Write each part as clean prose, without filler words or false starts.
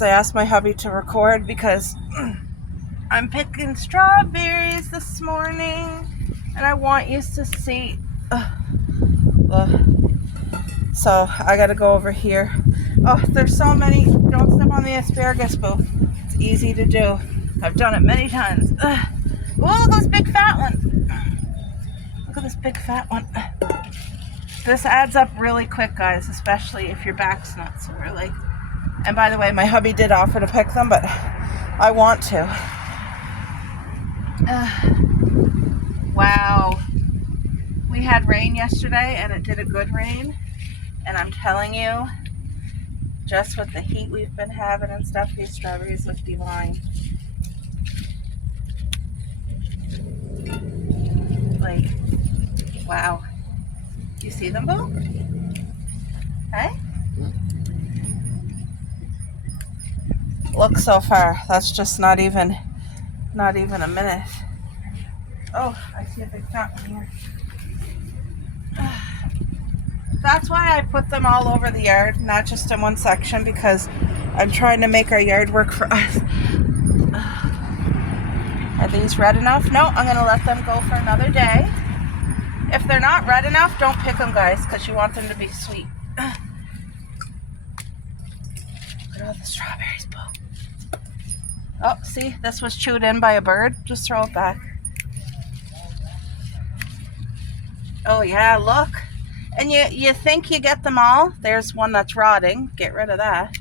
I asked my hubby to record because I'm picking strawberries this morning and I want you to see. So I gotta go over here. Oh, there's so many. Don't step on the asparagus, boo. It's easy to do. I've done it many times. Oh, those big fat ones. Look at this big fat one. This adds up really quick, guys, especially if your back's not so really. And by the way, my hubby did offer to pick them, but I want to. Wow. We had rain yesterday, and it did a good rain. And I'm telling you, just with the heat we've been having and stuff, these strawberries look divine. Like, wow. You see them, Boo? Hey? Look so far. That's just not even a minute. Oh, I see a big fat one here. That's why I put them all over the yard, not just in one section, because I'm trying to make our yard work for us. Are these red enough? No, I'm going to let them go for another day. If they're not red enough, don't pick them, guys, because you want them to be sweet. Look at all the strawberries, Boo. Oh, see, this was chewed in by a bird. Just throw it back. Oh, yeah, look. And you think you get them all. There's one that's rotting. Get rid of that.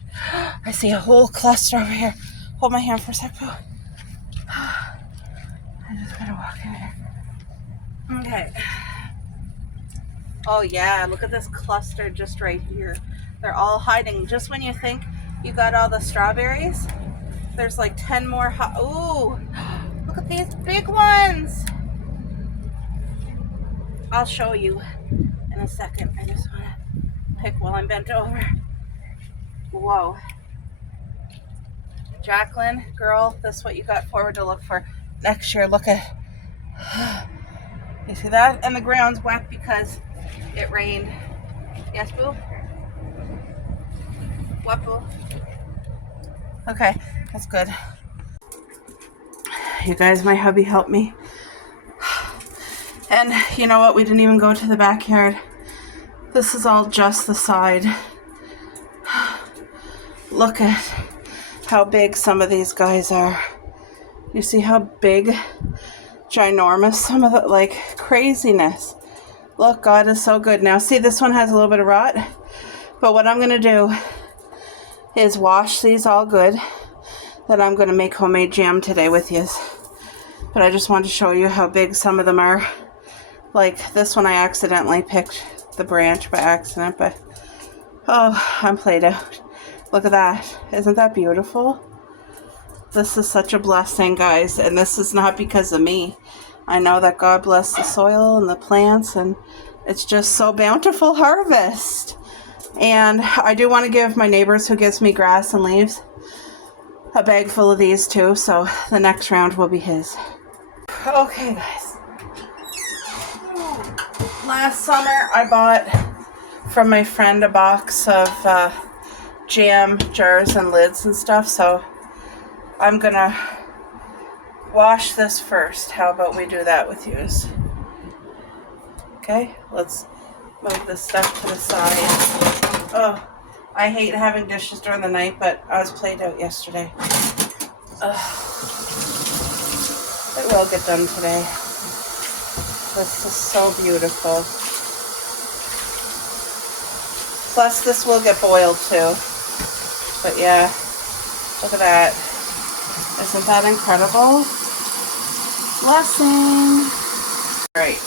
I see a whole cluster over here. Hold my hand for a sec, Boo. I just gotta walk in here. Okay. Oh, yeah, look at this cluster just right here. They're all hiding. Just when you think you got all the strawberries, there's like 10 more. Ooh, look at these big ones. I'll show you in a second. I just want to pick while I'm bent over. Whoa. Jacqueline, girl, this is what you got forward to look for next year. Look at, you see that? And the ground's wet because it rained. Yes, Boo? What, Boo? Okay, that's good. You guys, my hubby helped me. And you know what? We didn't even go to the backyard. This is all just the side. Look at how big some of these guys are. You see how big, ginormous some of the, like, craziness. Look, God is so good. Now, see, this one has a little bit of rot. But what I'm going to do is wash these all good. Then I'm going to make homemade jam today with you. But I just wanted to show you how big some of them are. Like this one, I accidentally picked the branch by accident, but oh, I'm played out. Look at that. Isn't that beautiful? This is such a blessing, guys, and this is not because of me. I know that God bless the soil and the plants, and it's just so bountiful harvest. And I do want to give my neighbors who gives me grass and leaves a bag full of these too, so the next round will be his. Okay, guys. Last summer, I bought from my friend a box of jam jars and lids and stuff, so I'm gonna wash this first. How about we do that with you? Okay, let's move this stuff to the side. Oh, I hate having dishes during the night, but I was played out yesterday. It will get done today. This is so beautiful. Plus, this will get boiled too. But yeah, look at that. Isn't that incredible? Blessing. All right.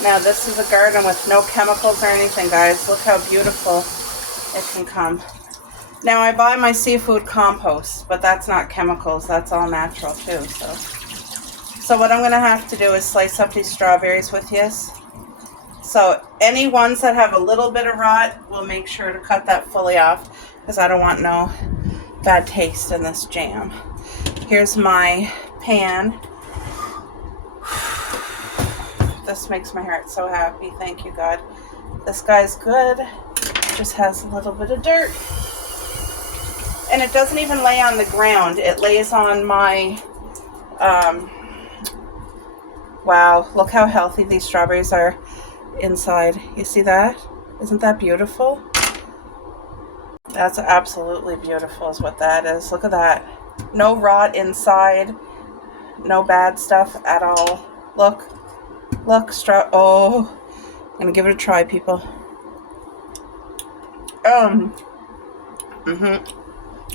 Now, this is a garden with no chemicals or anything, guys. Look how beautiful it can come. Now, I buy my seafood compost, but that's not chemicals. That's all natural, too. So what I'm going to have to do is slice up these strawberries with you. So any ones that have a little bit of rot, we'll make sure to cut that fully off, because I don't want no bad taste in this jam. Here's my pan. This makes my heart so happy. Thank you, God. This guy's good. just has a little bit of dirt. And it doesn't even lay on the ground. It lays on my, wow, look how healthy these strawberries are inside. You see that? Isn't that beautiful? That's absolutely beautiful is what that is. Look at that. No rot inside. No bad stuff at all. Look. Look, oh. I'm going to give it a try, people.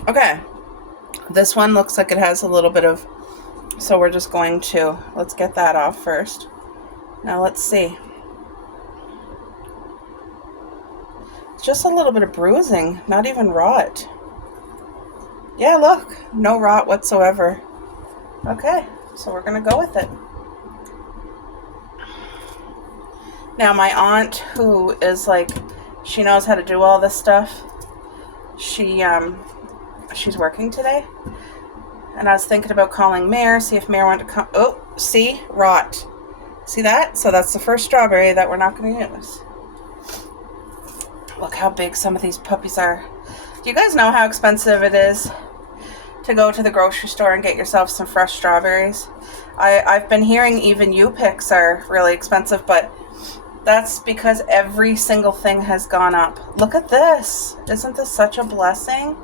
Okay. This one looks like it has a little bit of... So we're just going to... Let's get that off first. Now let's see. Just a little bit of bruising, not even rot. Yeah, look, no rot whatsoever. Okay, so we're gonna go with it. Now my aunt, who is like, she knows how to do all this stuff, she's working today, and I was thinking about calling Mare, see if Mare wanted to come. Oh, see, rot. See that? So that's the first strawberry that we're not gonna use. Look how big some of these puppies are. Do you guys know how expensive it is to go to the grocery store and get yourself some fresh strawberries? I've been hearing even U-Picks are really expensive, but that's because every single thing has gone up. Look at this. Isn't this such a blessing?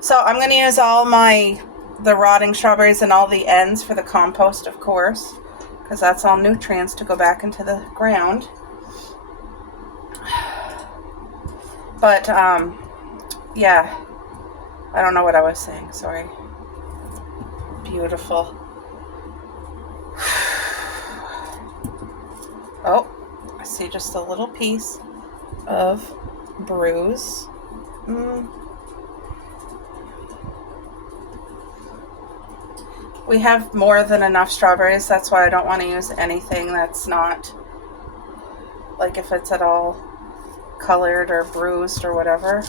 So I'm going to use all the rotting strawberries and all the ends for the compost, of course, because that's all nutrients to go back into the ground. But, yeah, I don't know what I was saying, sorry. Beautiful. Oh, I see just a little piece of bruise. We have more than enough strawberries, that's why I don't want to use anything that's not, like if it's at all colored or bruised or whatever,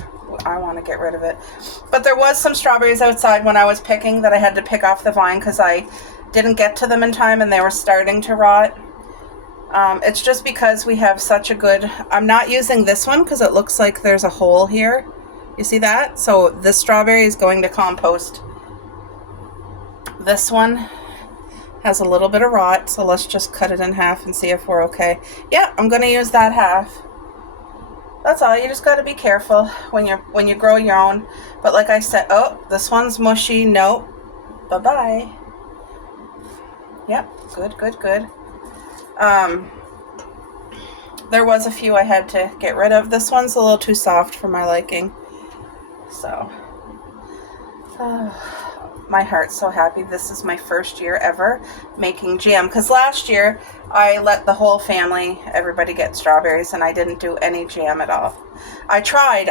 I want to get rid of it. But there was some strawberries outside when I was picking that I had to pick off the vine because I didn't get to them in time and they were starting to rot. It's just because we have such a good... I'm not using this one because it looks like there's a hole here. You see that? So this strawberry is going to compost. This one has a little bit of rot, so let's just cut it in half and see if we're okay. Yeah, I'm going to use that half. That's all. You just got to be careful when you grow your own. But like I said, oh, this one's mushy. Nope. Bye-bye. Yep. Good, good, good. There was a few I had to get rid of. This one's a little too soft for my liking. So, my heart's so happy. This is my first year ever making jam. Because last year, I let the whole family, everybody get strawberries, and I didn't do any jam at all. I tried.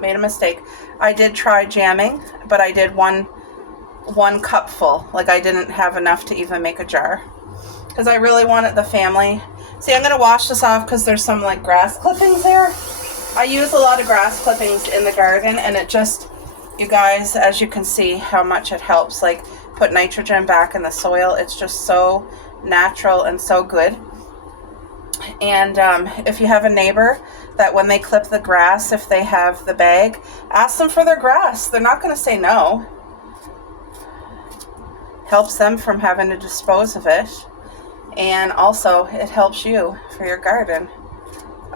Made a mistake. I did try jamming, but I did one cupful. Like, I didn't have enough to even make a jar. Because I really wanted the family. See, I'm going to wash this off because there's some, like, grass clippings there. I use a lot of grass clippings in the garden, and it just... You guys, as you can see how much it helps, like, put nitrogen back in the soil. It's just so natural and so good. And if you have a neighbor that when they clip the grass, if they have the bag, ask them for their grass. They're not going to say no. Helps them from having to dispose of it. And also, it helps you for your garden.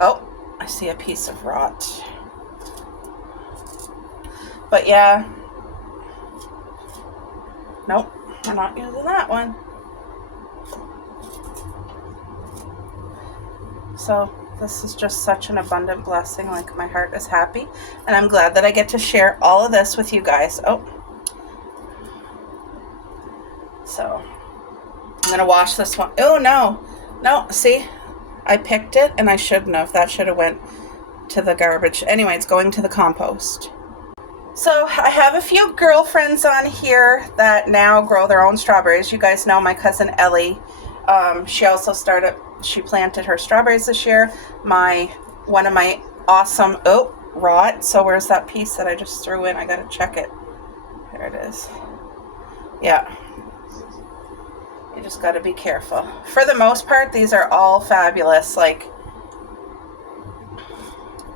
Oh, I see a piece of rot. But yeah, nope, we're not using that one. So this is just such an abundant blessing. Like, my heart is happy, and I'm glad that I get to share all of this with you guys. Oh, so I'm gonna wash this one. Oh no, see, I picked it and I shouldn't have. That should have went to the garbage. Anyway, it's going to the compost. So I have a few girlfriends on here that now grow their own strawberries. You guys know my cousin Ellie. She planted her strawberries this year. One of my awesome, rot. So where's that piece that I just threw in? I gotta check it. There it is. Yeah. You just gotta be careful. For the most part, these are all fabulous. Like,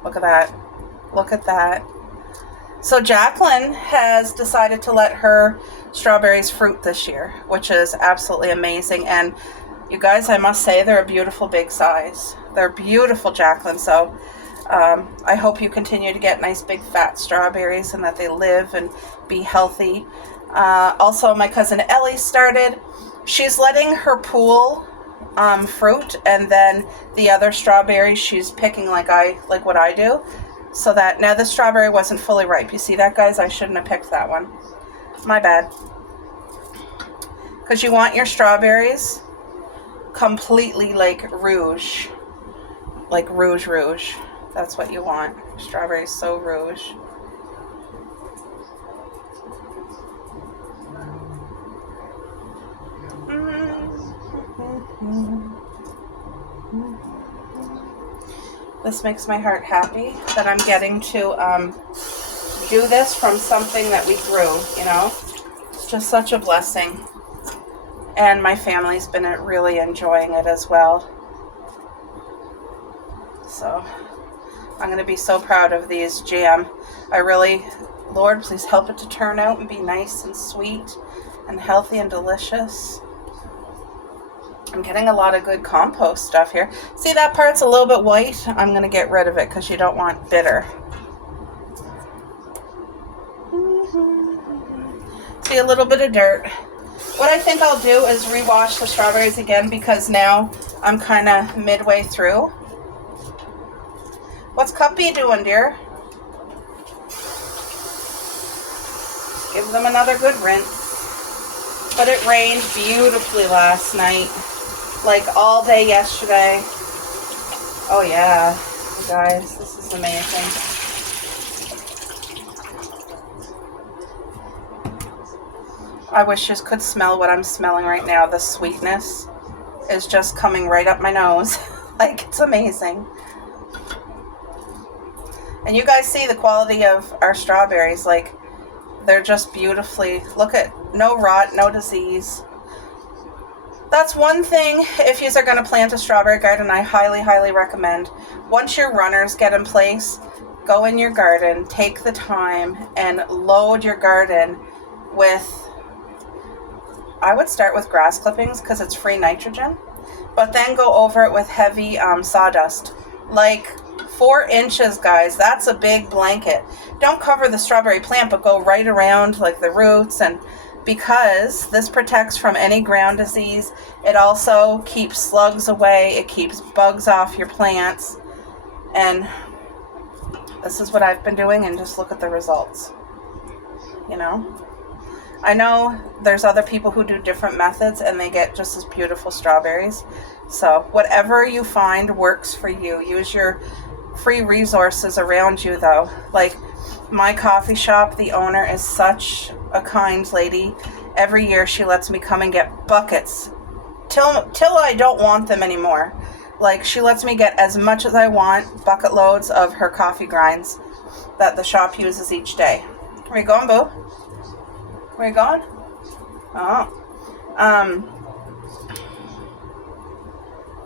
Look at that. Look at that. So Jacqueline has decided to let her strawberries fruit this year, which is absolutely amazing. And you guys, I must say, they're a beautiful big size. They're beautiful, Jacqueline. So I hope you continue to get nice big fat strawberries and that they live and be healthy. Also, my cousin Ellie started. She's letting her pool fruit, and then the other strawberries she's picking like what I do. So that, now this strawberry wasn't fully ripe. You see that, guys? I shouldn't have picked that one. My bad. Because you want your strawberries completely like rouge. Like rouge. That's what you want. Strawberries so rouge. This makes my heart happy that I'm getting to do this from something that we grew, you know? It's just such a blessing. And my family's been really enjoying it as well. So I'm going to be so proud of these jam. I really, Lord, please help it to turn out and be nice and sweet and healthy and delicious. I'm getting a lot of good compost stuff here. See, that part's a little bit white. I'm going to get rid of it because you don't want bitter. See, a little bit of dirt. What I think I'll do is rewash the strawberries again because now I'm kind of midway through. What's Cuppy doing, dear? Give them another good rinse. But it rained beautifully last night. Like all day yesterday. Oh yeah, you guys, this is amazing. I wish you could smell what I'm smelling right now. The sweetness is just coming right up my nose. Like, it's amazing. And you guys see the quality of our strawberries. Like, they're just beautifully, look at, no rot, no disease. That's one thing, if you are going to plant a strawberry garden, I highly, highly recommend. Once your runners get in place, go in your garden, take the time, and load your garden with, I would start with grass clippings because it's free nitrogen, but then go over it with heavy sawdust. Like 4 inches, guys, that's a big blanket. Don't cover the strawberry plant, but go right around like the roots, and because this protects from any ground disease. It also keeps slugs away. It keeps bugs off your plants. And this is what I've been doing, and just look at the results. You know? I know there's other people who do different methods and they get just as beautiful strawberries. So whatever you find works for you. Use your free resources around you, though. Like my coffee shop, the owner is such a kind lady. Every year she lets me come and get buckets till I don't want them anymore. Like, she lets me get as much as I want, bucket loads of her coffee grinds that the shop uses each day. Where you going, boo? Where you going? Oh.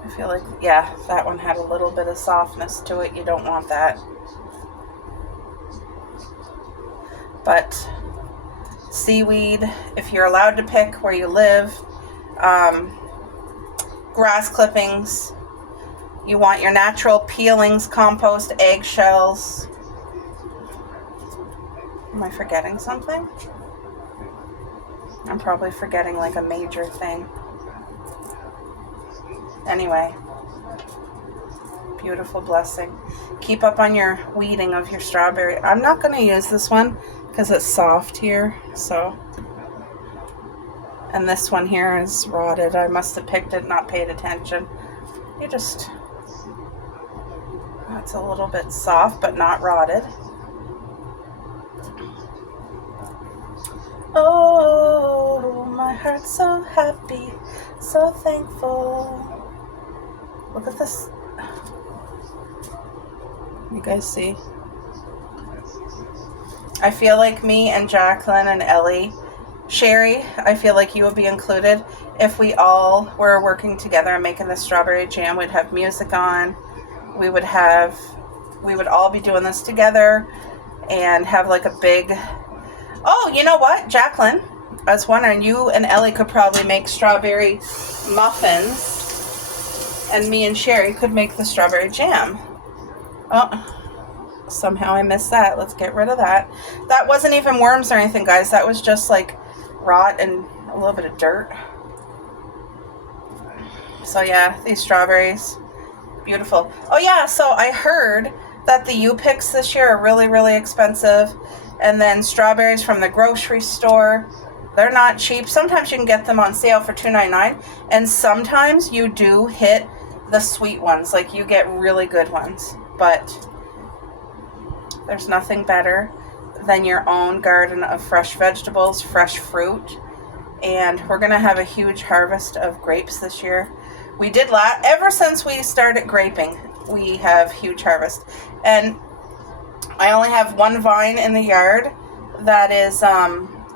I feel like, yeah, that one had a little bit of softness to it. You don't want that. But seaweed, if you're allowed to pick where you live, grass clippings, you want your natural peelings, compost, eggshells. Am I forgetting something? I'm probably forgetting like a major thing. Anyway, beautiful blessing. Keep up on your weeding of your strawberry. I'm not going to use this one because it's soft here, so. And this one here is rotted. I must have picked it, not paid attention. You just, it's a little bit soft, but not rotted. Oh, my heart's so happy, so thankful. Look at this. You guys see? I feel like me and Jacqueline and Ellie, Sherry, I feel like you would be included. If we all were working together and making the strawberry jam, we'd have music on. We would have we would all be doing this together and have like a big... Oh, you know what, Jacqueline? I was wondering, you and Ellie could probably make strawberry muffins, and me and Sherry could make the strawberry jam. Oh, somehow I missed that. Let's get rid of that. That wasn't even worms or anything, guys. That was just like rot and a little bit of dirt. So yeah, these strawberries, beautiful. Oh yeah, so I heard that the U-Picks this year are really, really expensive. And then strawberries from the grocery store, they're not cheap. Sometimes you can get them on sale for $2.99, and sometimes you do hit the sweet ones. Like, you get really good ones. But there's nothing better than your own garden of fresh vegetables, fresh fruit. And we're going to have a huge harvest of grapes this year. We did ever since we started graping, we have huge harvest. And I only have one vine in the yard that is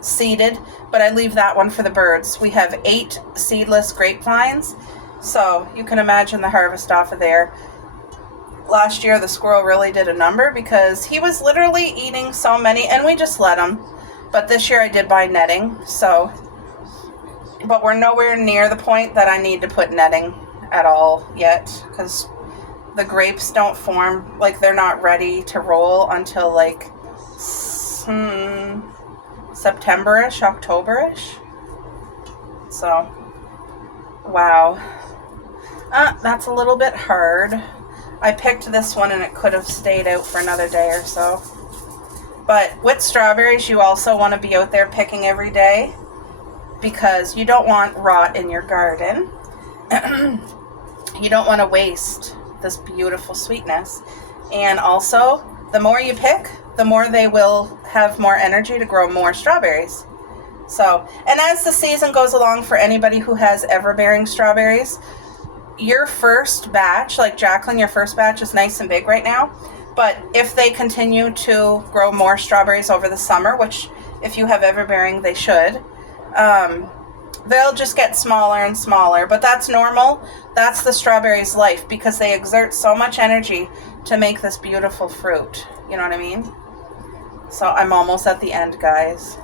seeded, but I leave that one for the birds. We have 8 seedless grapevines, so you can imagine the harvest off of there. Last year, the squirrel really did a number because he was literally eating so many, and we just let him. But this year I did buy netting, so... But we're nowhere near the point that I need to put netting at all yet, because the grapes don't form, like, they're not ready to roll until, like, September-ish, October-ish. So, wow. That's a little bit hard. I picked this one and it could have stayed out for another day or so. But with strawberries, you also want to be out there picking every day, because you don't want rot in your garden. You don't want to waste this beautiful sweetness. And also, the more you pick, the more they will have more energy to grow more strawberries. So, and as the season goes along, for anybody who has ever-bearing strawberries, your first batch, like Jacqueline, your first batch is nice and big right now. But if they continue to grow more strawberries over the summer, which if you have ever-bearing, they should, they'll just get smaller and smaller. But that's normal. That's the strawberry's life, because they exert so much energy to make this beautiful fruit. You know what I mean? So I'm almost at the end, guys.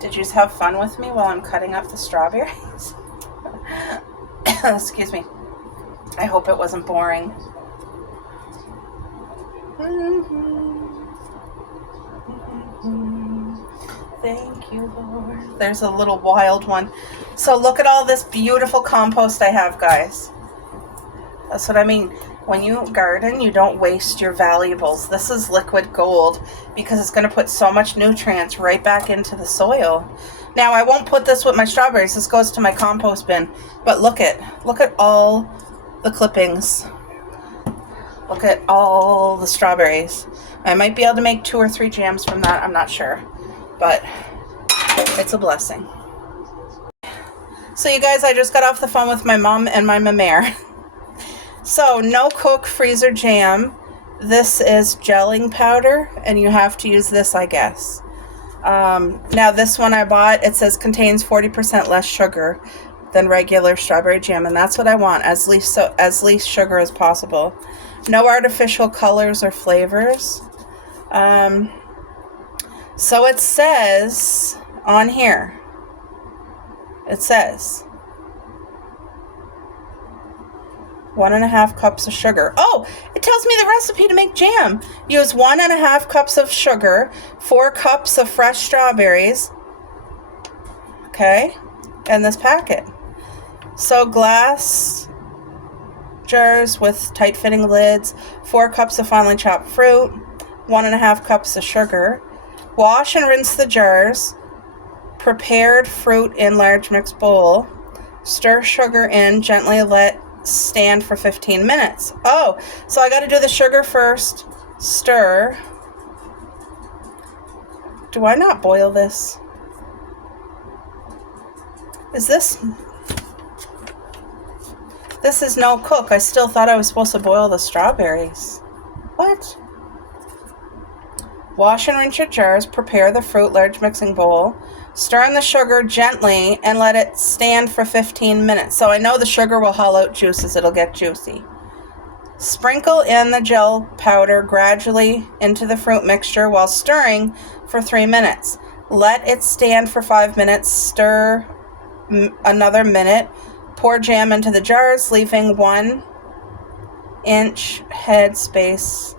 Did you just have fun with me while I'm cutting up the strawberries? Excuse me. I hope it wasn't boring. Thank you, Lord. There's a little wild one. So look at all this beautiful compost I have, guys. That's what I mean. When you garden, you don't waste your valuables. This is liquid gold, because it's going to put so much nutrients right back into the soil. Now, I won't put this with my strawberries. This goes to my compost bin. But look at all the clippings. Look at all the strawberries. I might be able to make 2 or 3 jams from that. I'm not sure. But it's a blessing. So you guys, I just got off the phone with my mom and my mare. So no cook freezer jam. This is gelling powder, and you have to use this, I guess. Now this one I bought, it says contains 40% less sugar than regular strawberry jam, and that's what I want, as least sugar as possible. No artificial colors or flavors. So it says on here, it says 1.5 cups of sugar. Oh, it tells me the recipe to make jam. Use 1.5 cups of sugar, 4 cups of fresh strawberries. Okay, and this packet. So glass jars with tight-fitting lids, 4 cups of finely chopped fruit, 1.5 cups of sugar. Wash and rinse the jars. Prepared fruit in large mixed bowl. Stir sugar in, gently let stand for 15 minutes. Oh, so I got to do the sugar first. Stir. Do I not boil this? Is this... This is no cook. I still thought I was supposed to boil the strawberries. What? Wash and rinse your jars. Prepare the fruit, large mixing bowl. Stir in the sugar gently and let it stand for 15 minutes. So I know the sugar will haul out juices. It'll get juicy. Sprinkle in the gel powder gradually into the fruit mixture while stirring for 3 minutes. Let it stand for 5 minutes. Stir another minute. Pour jam into the jars, leaving 1-inch head space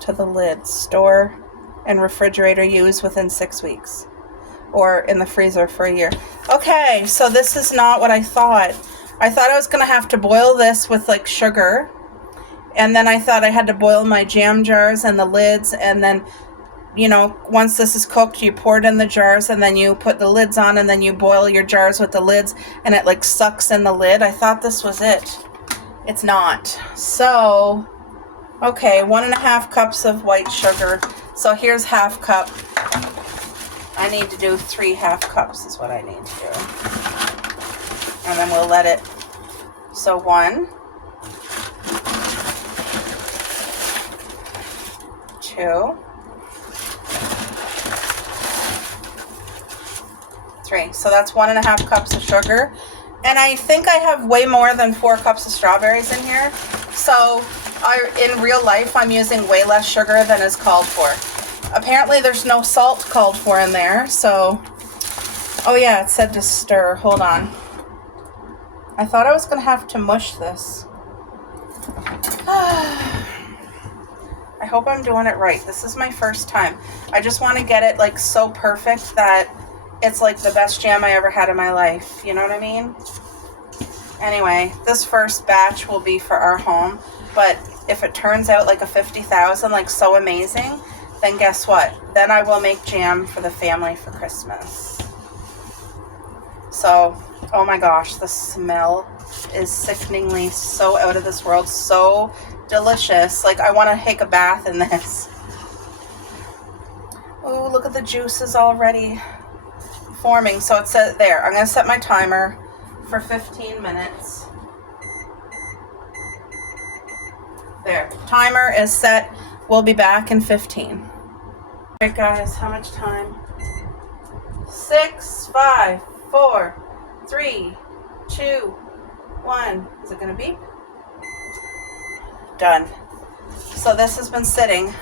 to the lid. Store and refrigerator. Use within 6 weeks. Or in the freezer for a year. Okay, so this is not what I thought. I thought I was going to have to boil this with like sugar. And then I thought I had to boil my jam jars and the lids. And then, you know, once this is cooked, you pour it in the jars and then you put the lids on and then you boil your jars with the lids and it like sucks in the lid. I thought this was it. It's not. So, okay, 1.5 cups of white sugar. So here's half cup. I need to do 3 half cups is what I need to do. And then we'll let it, so 1, 2, 3. So that's 1.5 cups of sugar. And I think I have way more than 4 cups of strawberries in here. So in real life, I'm using way less sugar than is called for. Apparently there's no salt called for in there, so, oh yeah, it said to stir. Hold on. I thought I was going to have to mush this. I hope I'm doing it right. This is my first time. I just want to get it like so perfect that it's like the best jam I ever had in my life. You know what I mean? Anyway, this first batch will be for our home, but if it turns out like a 50,000, like so amazing, then guess what? Then I will make jam for the family for Christmas. So, oh my gosh, the smell is sickeningly so out of this world, so delicious. Like, I want to take a bath in this. Oh, look at the juices already forming. So it says there, I'm going to set my timer for 15 minutes. There, timer is set. We'll be back in 15. Alright guys, how much time? 6, 5, 4, 3, 2, 1. Is it going to beep? Done. So this has been sitting.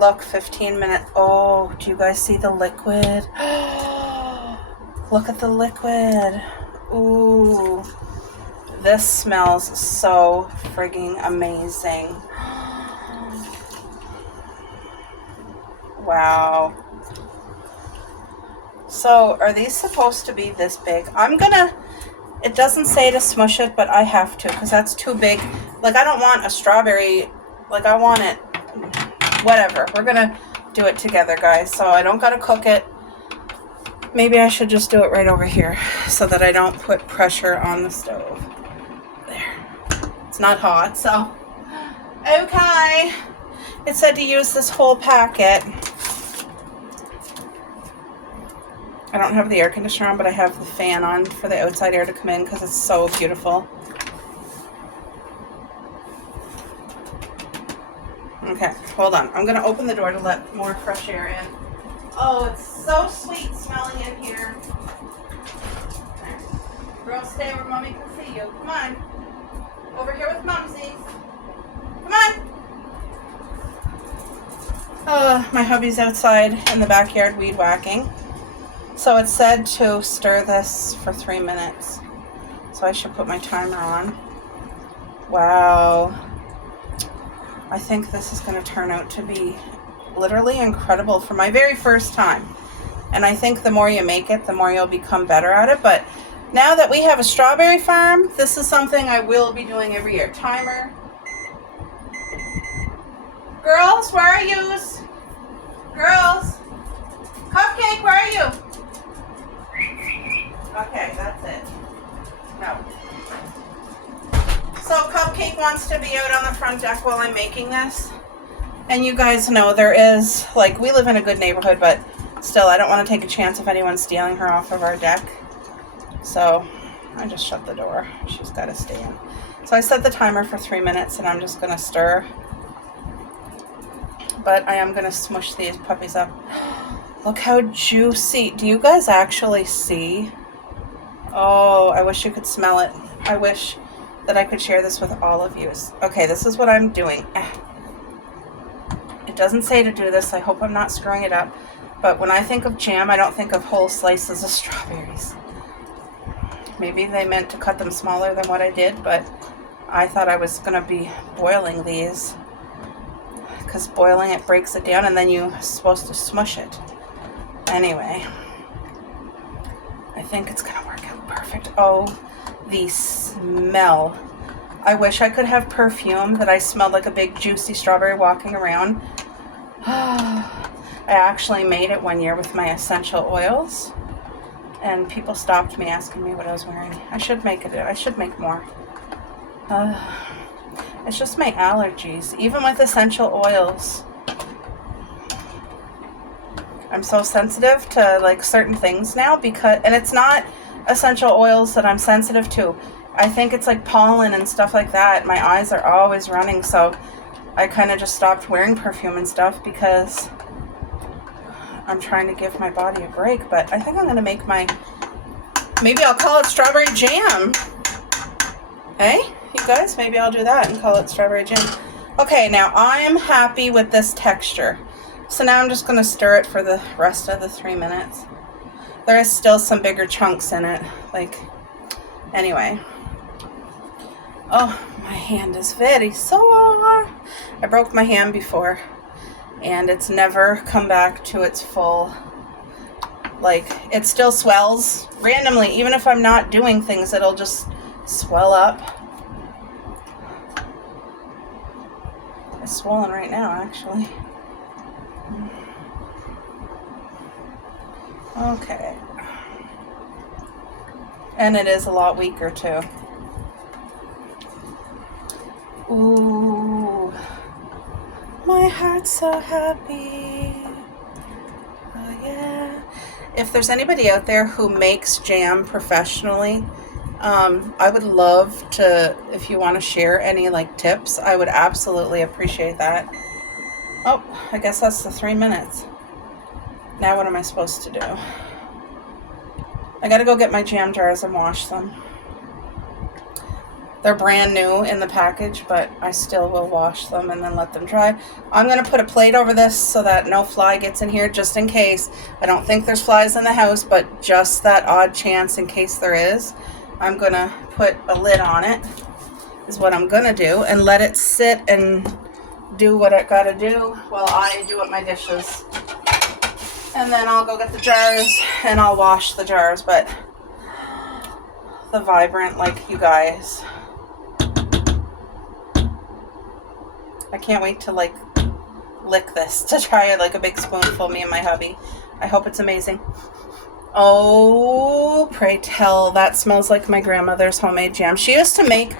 Look, 15 minutes. Oh, do you guys see the liquid? Look at the liquid. Ooh. This smells so frigging amazing. Wow. So, are these supposed to be this big? It doesn't say to smush it, but I have to, because that's too big. Like, I don't want a strawberry, like, I want it, whatever. We're gonna do it together, guys, so I don't gotta cook it. Maybe I should just do it right over here, so that I don't put pressure on the stove. There. It's not hot, so. Okay. It said to use this whole packet. I don't have the air conditioner on, but I have the fan on for the outside air to come in because it's so beautiful. Okay, hold on. I'm going to open the door to let more fresh air in. Oh, it's so sweet smelling in here. Girl, stay where Mommy can see you. Come on. Over here with Mumsies. Come on. My hubby's outside in the backyard weed whacking. So it said to stir this for 3 minutes. So I should put my timer on. Wow. I think this is going to turn out to be literally incredible for my very first time. And I think the more you make it, the more you'll become better at it. But now that we have a strawberry farm, this is something I will be doing every year. Timer. Girls, where are yous? Girls. Cupcake, where are you? Okay, that's it. No. So Cupcake wants to be out on the front deck while I'm making this. And you guys know there is, like, we live in a good neighborhood, but still, I don't want to take a chance if anyone's stealing her off of our deck. So I just shut the door. She's got to stay in. So I set the timer for 3 minutes, and I'm just going to stir. But I am going to smush these puppies up. Look how juicy. Do you guys actually see? Oh, I wish you could smell it. I wish that I could share this with all of you. Okay, this is what I'm doing. It doesn't say to do this. I hope I'm not screwing it up. But when I think of jam, I don't think of whole slices of strawberries. Maybe they meant to cut them smaller than what I did, but I thought I was going to be boiling these, because boiling it breaks it down and then you're supposed to smush it. Anyway, I think it's going to work out perfect. Oh, the smell. I wish I could have perfume that I smelled like a big juicy strawberry walking around. I actually made it one year with my essential oils, and people stopped me asking me what I was wearing. I should make it. I should make more. It's just my allergies. Even with essential oils, I'm so sensitive to like certain things now, and it's not essential oils that I'm sensitive to. I think it's like pollen and stuff like that. My eyes are always running, so I kind of just stopped wearing perfume and stuff because I'm trying to give my body a break. But I think I'm going to make maybe I'll call it strawberry jam. Hey, you guys, maybe I'll do that and call it strawberry jam. Okay, now I am happy with this texture. So now I'm just going to stir it for the rest of the 3 minutes. There is still some bigger chunks in it. Anyway. Oh, my hand is very sore. I broke my hand before, and it's never come back to its full, it still swells randomly. Even if I'm not doing things, it'll just swell up. It's swollen right now, actually. Okay. And it is a lot weaker, too. Ooh. My heart's so happy. Oh, yeah. If there's anybody out there who makes jam professionally, I would love to, if you want to share any tips, I would absolutely appreciate that. Oh, I guess that's the 3 minutes. Now what am I supposed to do? I gotta go get my jam jars and wash them. They're brand new in the package, but I still will wash them and then let them dry. I'm gonna put a plate over this so that no fly gets in here, just in case. I don't think there's flies in the house, but just that odd chance in case there is, I'm gonna put a lid on it, is what I'm gonna do, and let it sit and do what it gotta do while I do up my dishes. And then I'll go get the jars and I'll wash the jars. But the Vibrant, you guys, I can't wait to lick this, to try it a big spoonful, me and my hubby. I hope it's amazing. Oh, pray tell, that smells like my grandmother's homemade jam. She used to make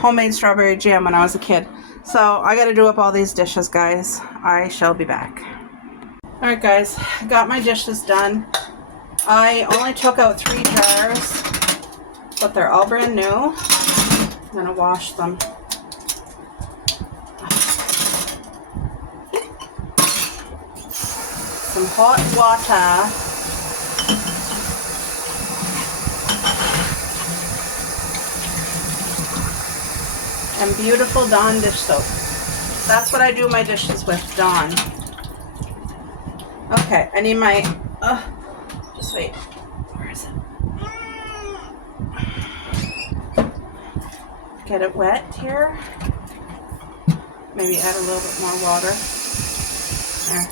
homemade strawberry jam when I was a kid. So I got to do up all these dishes, guys. I shall be back. All right, guys, I got my dishes done. I only took out 3 jars, but they're all brand new. I'm going to wash them. Some hot water. And beautiful Dawn dish soap. That's what I do my dishes with, Dawn. Okay, I need my, just wait. Where is it? Get it wet here. Maybe add a little bit more water. There.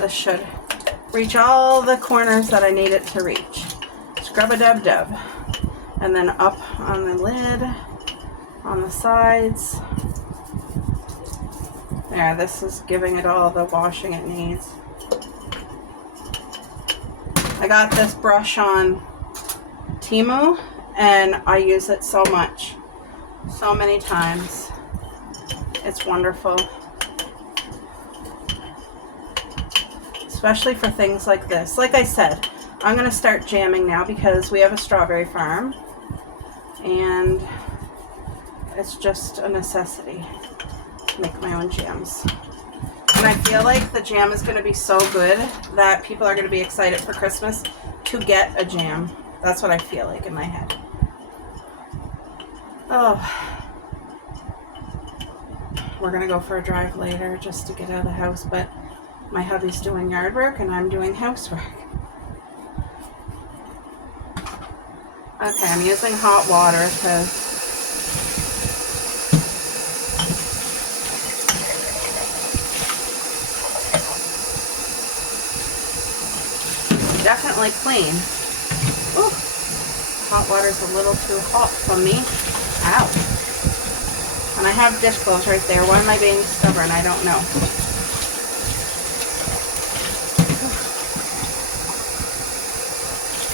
This should reach all the corners that I need it to reach. Scrub-a-dub-dub. And then up on the lid, on the sides. There, this is giving it all the washing it needs. I got this brush on Temu, and I use it so much. So many times. It's wonderful. Especially for things like this. Like I said, I'm going to start jamming now because we have a strawberry farm. And it's just a necessity to make my own jams. And I feel like the jam is going to be so good that people are going to be excited for Christmas to get a jam. That's what I feel like in my head. Oh, we're gonna go for a drive later just to get out of the house, but my hubby's doing yard work and I'm doing housework. Okay, I'm using hot water because definitely clean. Ooh, hot water's a little too hot for me. Ow. And I have dish clothes right there. Why am I being stubborn? I don't know.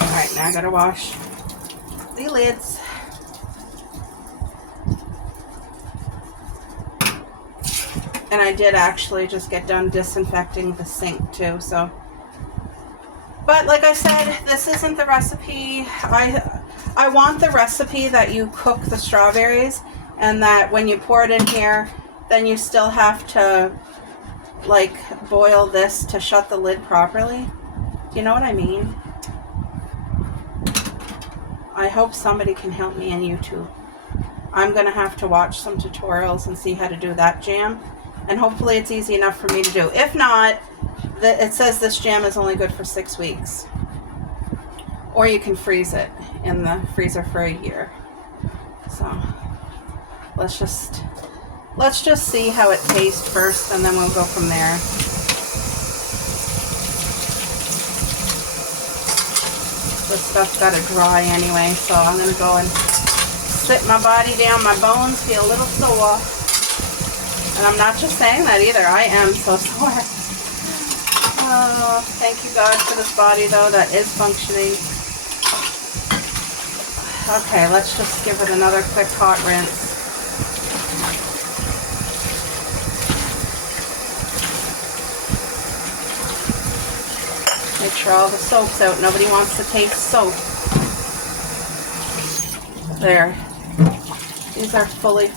Alright, now I gotta wash the lids. And I did actually just get done disinfecting the sink too, so. But like I said, this isn't the recipe. I want the recipe that you cook the strawberries and that when you pour it in here, then you still have to like boil this to shut the lid properly. You know what I mean? I hope somebody can help me on YouTube. I'm gonna have to watch some tutorials and see how to do that jam, and hopefully it's easy enough for me to do. If not, it says this jam is only good for 6 weeks, or you can freeze it in the freezer for a year. So let's just see how it tastes first, and then we'll go from there. This stuff's got to dry anyway, so I'm going to go and sit my body down. My bones feel a little sore. And I'm not just saying that either. I am so sore. Oh, thank you God for this body, though, that is functioning. Okay, let's just give it another quick hot rinse. Make sure all the soap's out. Nobody wants to taste soap. There. These are fully...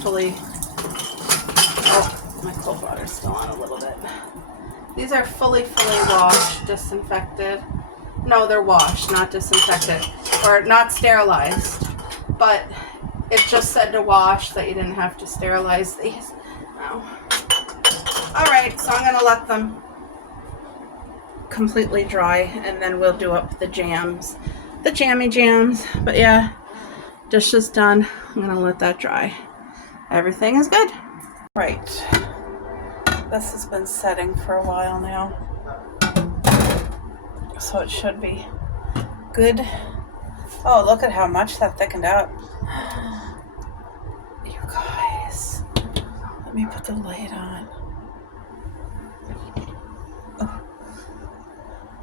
Oh, my cold water's still on a little bit. These are fully washed, disinfected. No, they're washed, not disinfected. Or not sterilized. But it just said to wash, that you didn't have to sterilize these. No. Alright, so I'm going to let them completely dry, and then we'll do up the jams, the jammy jams. But yeah, dish is done. I'm gonna let that dry. Everything is good. Right, this has been setting for a while now, so it should be good. Oh, look at how much that thickened out. You guys, let me put the light on.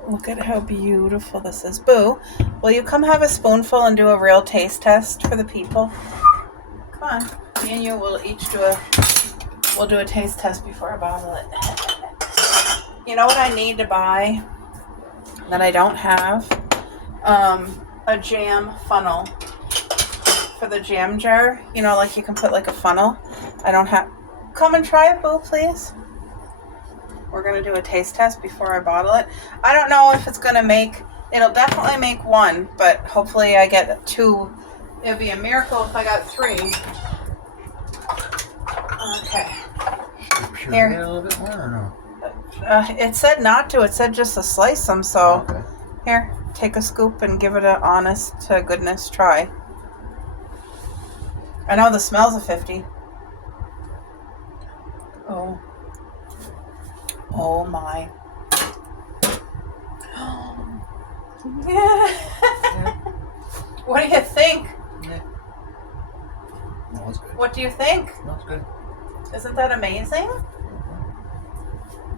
Look at how beautiful this is. Boo, will you come have a spoonful and do a real taste test for the people? Come on. Me and you will each do a taste test before I bottle it. You know what I need to buy that I don't have? A jam funnel for the jam jar. You know, like you can put like a funnel. I don't have. Come and try it, Boo, please. We're going to do a taste test before I bottle it. I don't know if it's going to make... It'll definitely make one, but hopefully I get 2. It would be a miracle if I got 3. Okay. Should Here. I get a little bit more or no? It said not to. It said just to slice them, so... Okay. Here, take a scoop and give it an honest to goodness try. I know the smell's a 50. Oh. Oh my. Yeah. What do you think? Yeah. No, it's good. What do you think? No, it's good. Isn't that amazing?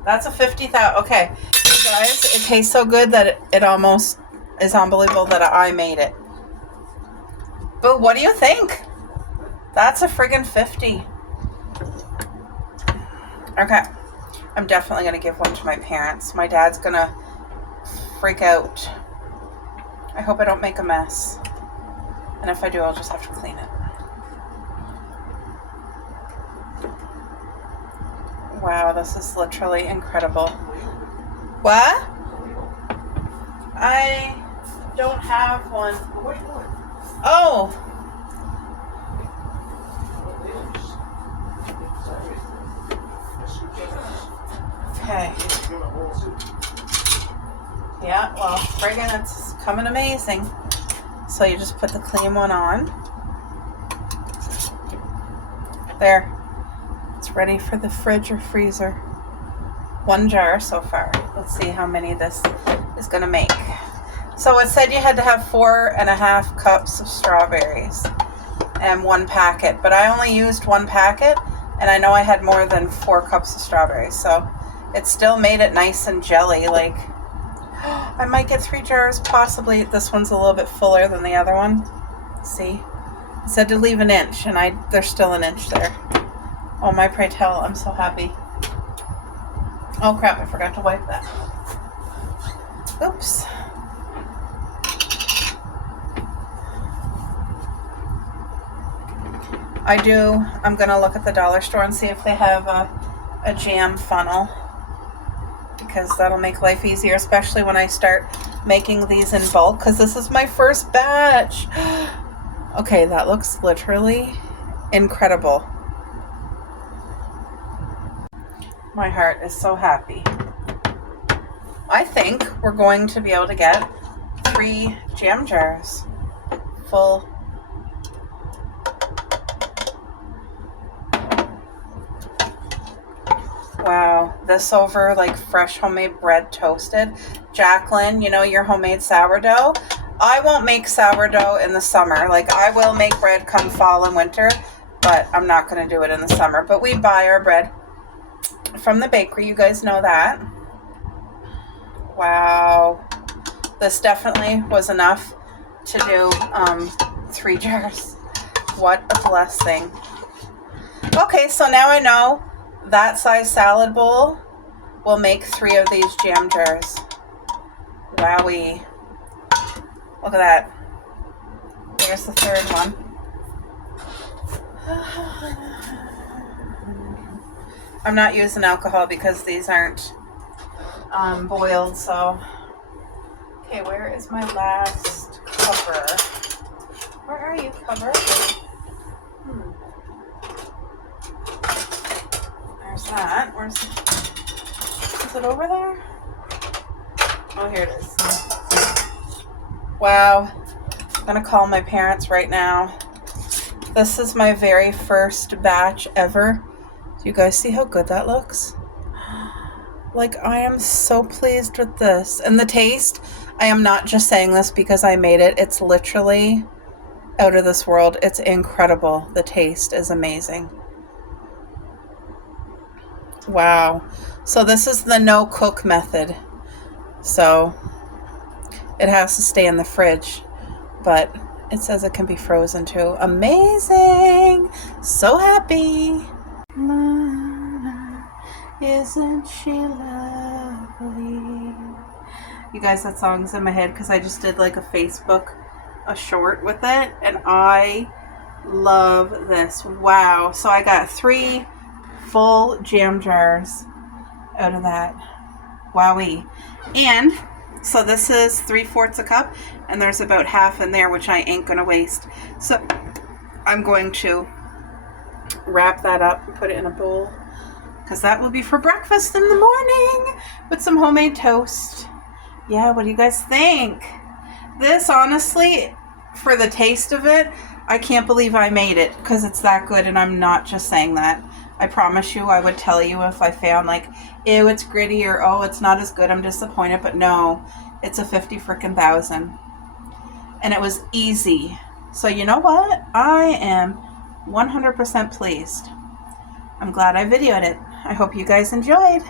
That's a 50,000. Okay. You guys, it tastes so good that it almost is unbelievable that I made it. But what do you think? That's a friggin' 50. Okay. I'm definitely going to give one to my parents. My dad's going to freak out. I hope I don't make a mess. And if I do, I'll just have to clean it. Wow, this is literally incredible. What? I don't have one. Oh. Okay. Yeah, well, friggin' it's coming amazing. So you just put the clean one on. There. It's ready for the fridge or freezer. 1 jar so far. Let's see how many this is going to make. So it said you had to have 4.5 cups of strawberries and 1 packet, but I only used 1 packet, and I know I had more than 4 cups of strawberries, so it still made it nice and jelly. Like, I might get 3 jars, possibly. This one's a little bit fuller than the other one. See? It said to leave 1 inch, and there's still 1 inch there. Oh, my pray tell, I'm so happy. Oh crap, I forgot to wipe that. Oops. I'm gonna look at the dollar store and see if they have a jam funnel, because that'll make life easier, especially when I start making these in bulk, because this is my first batch. Okay, that looks literally incredible. My heart is so happy. I think we're going to be able to get 3 jam jars full. Wow, this over like fresh homemade bread toasted. Jacqueline, you know your homemade sourdough? I won't make sourdough in the summer. Like, I will make bread come fall and winter, but I'm not going to do it in the summer. But we buy our bread from the bakery, you guys know that. Wow, this definitely was enough to do 3 jars. What a blessing. Okay, so now I know that size salad bowl will make 3 of these jam jars. Wowee. Look at that. There's the 3rd one. I'm not using alcohol because these aren't boiled, so. Okay, where is my last cover? Where are you, cover? There's that. Is it over there? Oh, here it is. Wow. I'm gonna call my parents right now. This is my very first batch ever. Do you guys see how good that looks? Like, I am so pleased with this. And the taste, I am not just saying this because I made it. It's literally out of this world. It's incredible. The taste is amazing. Wow. So this is the no cook method. So it has to stay in the fridge, but it says it can be frozen too. Amazing. So happy. Isn't she lovely? You guys, that song's in my head because I just did like a short with it, and I love this. Wow. So I got 3 full jam jars out of that. Wowee. And so this is 3/4 a cup, and there's about half in there, which I ain't gonna waste. So I'm going to wrap that up and put it in a bowl, because that will be for breakfast in the morning with some homemade toast. Yeah, what do you guys think? This, honestly, for the taste of it, I can't believe I made it, because it's that good, and I'm not just saying that. I promise you I would tell you if I found like, ew, it's gritty, or oh, it's not as good, I'm disappointed. But no, it's a 50,000. And it was easy. So you know what? I am 100% pleased. I'm glad I videoed it. I hope you guys enjoyed.